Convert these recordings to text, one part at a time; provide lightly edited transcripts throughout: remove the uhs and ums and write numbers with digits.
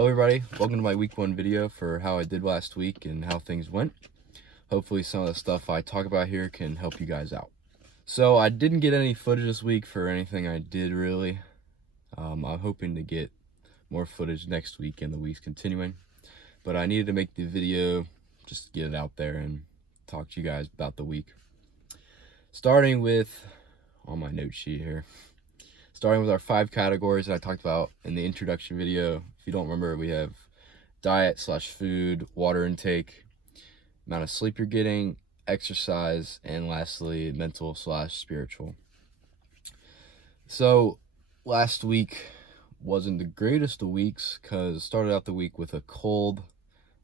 Hello everybody, welcome to my week 1 video for how I did last week and how things went. Hopefully some of the stuff I talk about here can help you guys out. So I didn't get any footage this week for anything I did really. I'm hoping to get more footage next week and the weeks continuing. But I needed to make the video just to get it out there and talk to you guys about the week. Starting with, on my note sheet here, starting with our 5 categories that I talked about in the introduction video. If you don't remember, we have diet/food, water intake, amount of sleep you're getting, exercise, and lastly, mental/spiritual. So last week wasn't the greatest of weeks because started out the week with a cold,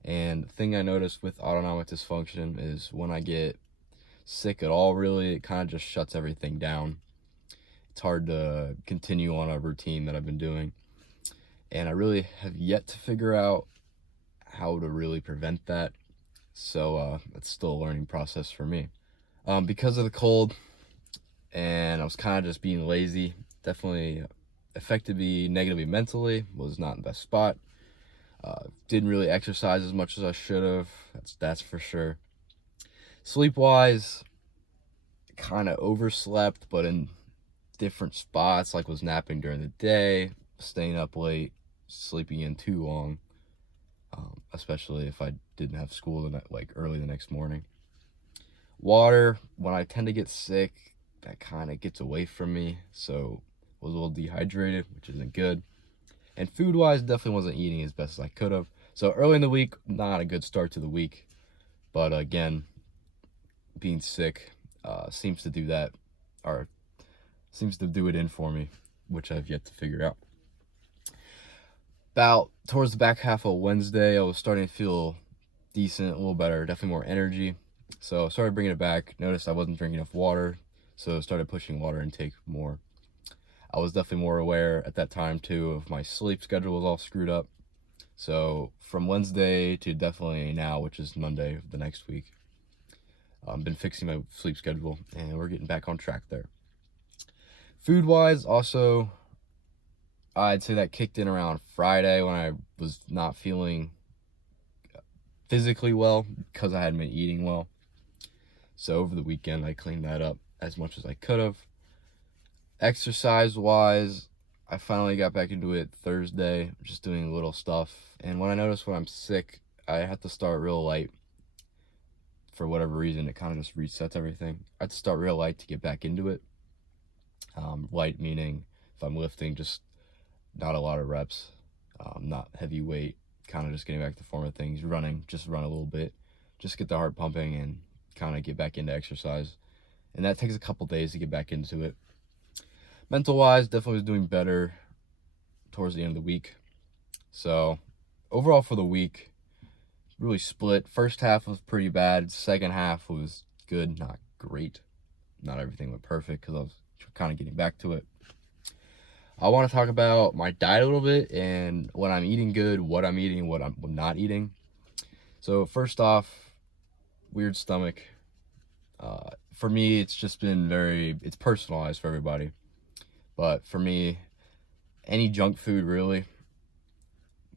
and the thing I noticed with autonomic dysfunction is when I get sick at all, really, it kind of just shuts everything down. It's hard to continue on a routine that I've been doing, and I really have yet to figure out how to really prevent that. So it's still a learning process for me. Because of the cold, and I was kind of just being lazy, definitely affected me negatively mentally, was not in the best spot. Didn't really exercise as much as I should have, that's for sure. Sleep-wise, kind of overslept, but in different spots, like was napping during the day, staying up late, sleeping in too long, especially if I didn't have school like early the next morning. Water, when I tend to get sick, that kind of gets away from me, so was a little dehydrated, which isn't good. And food-wise, definitely wasn't eating as best as I could have. So early in the week, not a good start to the week, but again, being sick seems to do that, or seems to do it in for me, which I've yet to figure out. About towards the back half of Wednesday, I was starting to feel decent, a little better, definitely more energy. So I started bringing it back, noticed I wasn't drinking enough water, so I started pushing water intake more. I was definitely more aware at that time too of my sleep schedule was all screwed up. So from Wednesday to definitely now, which is Monday of the next week, I've been fixing my sleep schedule and we're getting back on track there. Food-wise, also, I'd say that kicked in around Friday when I was not feeling physically well because I hadn't been eating well. So over the weekend, I cleaned that up as much as I could have. Exercise-wise, I finally got back into it Thursday, just doing little stuff. And when I noticed when I'm sick, I have to start real light. For whatever reason, it kind of just resets everything. I have to start real light to get back into it. Light meaning if I'm lifting, just not a lot of reps, not heavy weight, kind of just getting back to the form of things. Running, just run a little bit, just get the heart pumping and kind of get back into exercise. And that takes a couple days to get back into it. Mental wise, definitely was doing better towards the end of the week. So overall for the week, really split. First half was pretty bad. Second half was good, not great. Not everything went perfect because I was kind of getting back to it. I want to talk about my diet a little bit and when I'm eating good, what I'm eating, what I'm not eating. So first off, weird stomach. For me, it's just been it's personalized for everybody. But for me, any junk food really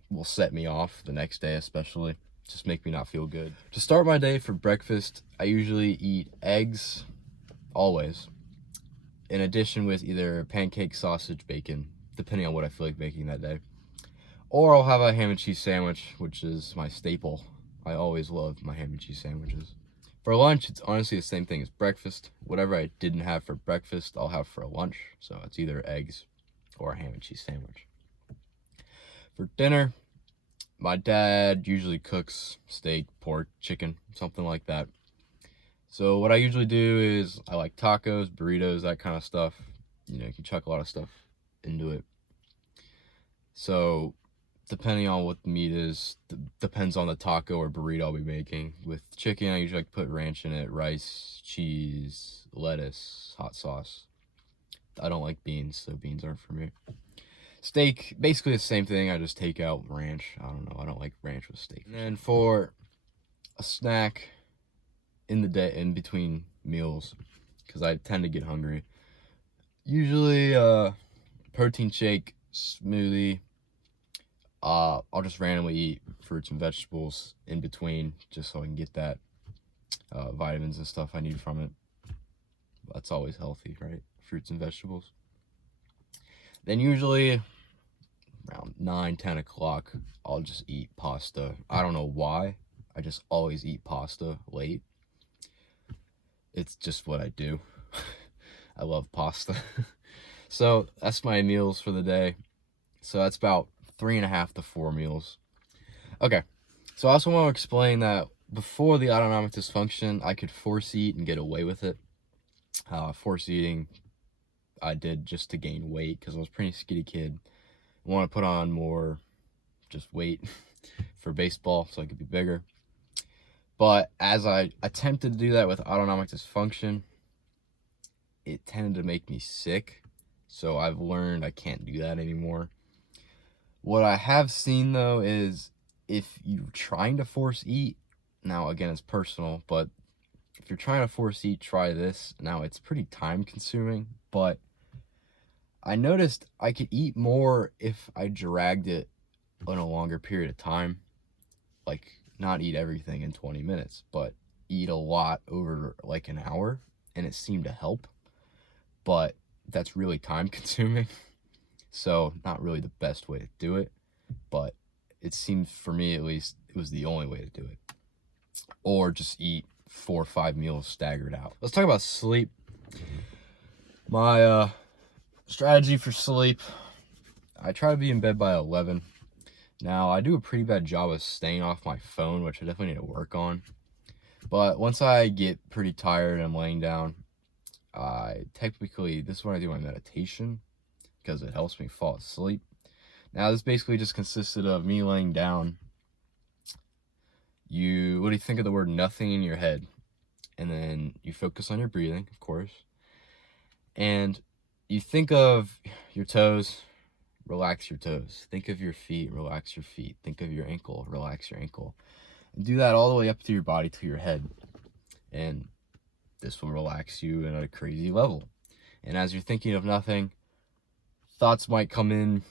will set me off the next day, especially. Just make me not feel good. To start my day for breakfast, I usually eat eggs, always. In addition with either pancake, sausage, bacon, depending on what I feel like making that day. Or I'll have a ham and cheese sandwich, which is my staple. I always love my ham and cheese sandwiches. For lunch, it's honestly the same thing as breakfast. Whatever I didn't have for breakfast, I'll have for lunch. So it's either eggs or a ham and cheese sandwich. For dinner, my dad usually cooks steak, pork, chicken, something like that. So what I usually do is I like tacos, burritos, that kind of stuff. You know, you can chuck a lot of stuff into it. So depending on what the meat is, depends on the taco or burrito I'll be making. With chicken, I usually like to put ranch in it, rice, cheese, lettuce, hot sauce. I don't like beans, so beans aren't for me. Steak, basically the same thing, I just take out ranch. I don't know, I don't like ranch with steak. And then for a snack in the day, in between meals, because I tend to get hungry, usually protein shake, smoothie, I'll just randomly eat fruits and vegetables in between just so I can get that vitamins and stuff I need from it. That's always healthy, right? Fruits and vegetables. Then usually around 9-10 o'clock, I'll just eat pasta. I don't know why. I just always eat pasta late. It's just what I do. I love pasta. So that's my meals for the day. So that's about 3.5 to 4 meals. Okay, so I also want to explain that before the autonomic dysfunction, I could force eat and get away with it. Force eating, I did just to gain weight because I was a pretty skinny kid. I want to put on more just weight for baseball so I could be bigger. But as I attempted to do that with autonomic dysfunction, it tended to make me sick. So I've learned I can't do that anymore. What I have seen though is if you're trying to force eat, now again it's personal, but if you're trying to force eat, try this. Now it's pretty time consuming, but I noticed I could eat more if I dragged it in a longer period of time. Like not eat everything in 20 minutes, but eat a lot over like an hour, and it seemed to help. But that's really time consuming. So not really the best way to do it, but it seemed, for me at least, it was the only way to do it. Or just eat 4 or 5 meals staggered out. Let's talk about sleep. My strategy for sleep, I try to be in bed by 11. Now, I do a pretty bad job of staying off my phone, which I definitely need to work on. But once I get pretty tired and I'm laying down, this is when I do my meditation because it helps me fall asleep. Now, this basically just consisted of me laying down. What do you think of the word nothing in your head? And then you focus on your breathing, of course. And you think of your toes, relax your toes. Think of your feet, relax your feet. Think of your ankle, relax your ankle. And do that all the way up to your body, to your head. And this will relax you at a crazy level. And as you're thinking of nothing, thoughts might come in.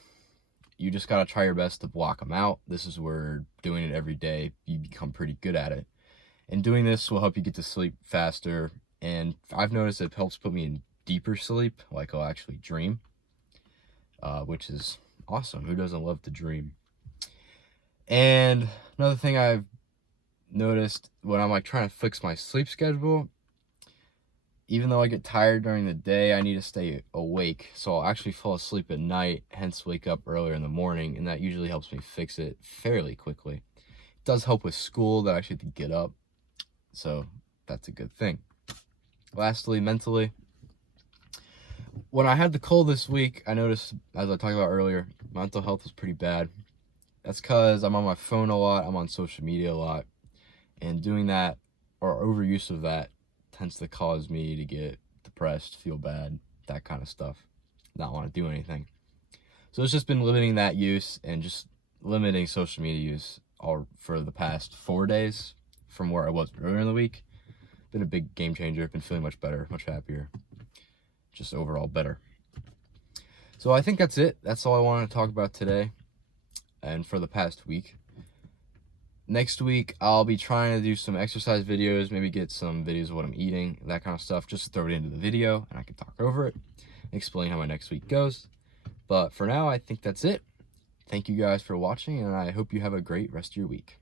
You just gotta try your best to block them out. This is where doing it every day, you become pretty good at it. And doing this will help you get to sleep faster. And I've noticed it helps put me in deeper sleep, like I'll actually dream, which is awesome. Who doesn't love to dream? And another thing I've noticed when I'm like trying to fix my sleep schedule, even though I get tired during the day, I need to stay awake. So I'll actually fall asleep at night, hence wake up earlier in the morning, and that usually helps me fix it fairly quickly. It does help with school that I actually have to get up, so that's a good thing. Lastly, mentally, when I had the cold this week, I noticed, as I talked about earlier, mental health was pretty bad. That's because I'm on my phone a lot, I'm on social media a lot, and doing that, or overuse of that, tends to cause me to get depressed, feel bad, that kind of stuff, not want to do anything. So it's just been limiting that use and just limiting social media use all for the past 4 days from where I was earlier in the week. Been a big game changer. Been feeling much better, much happier, just overall better. So I think that's it. That's all I wanted to talk about today and for the past week. Next week, I'll be trying to do some exercise videos, maybe get some videos of what I'm eating, that kind of stuff, just to throw it into the video, and I can talk over it, explain how my next week goes. But for now, I think that's it. Thank you guys for watching, and I hope you have a great rest of your week.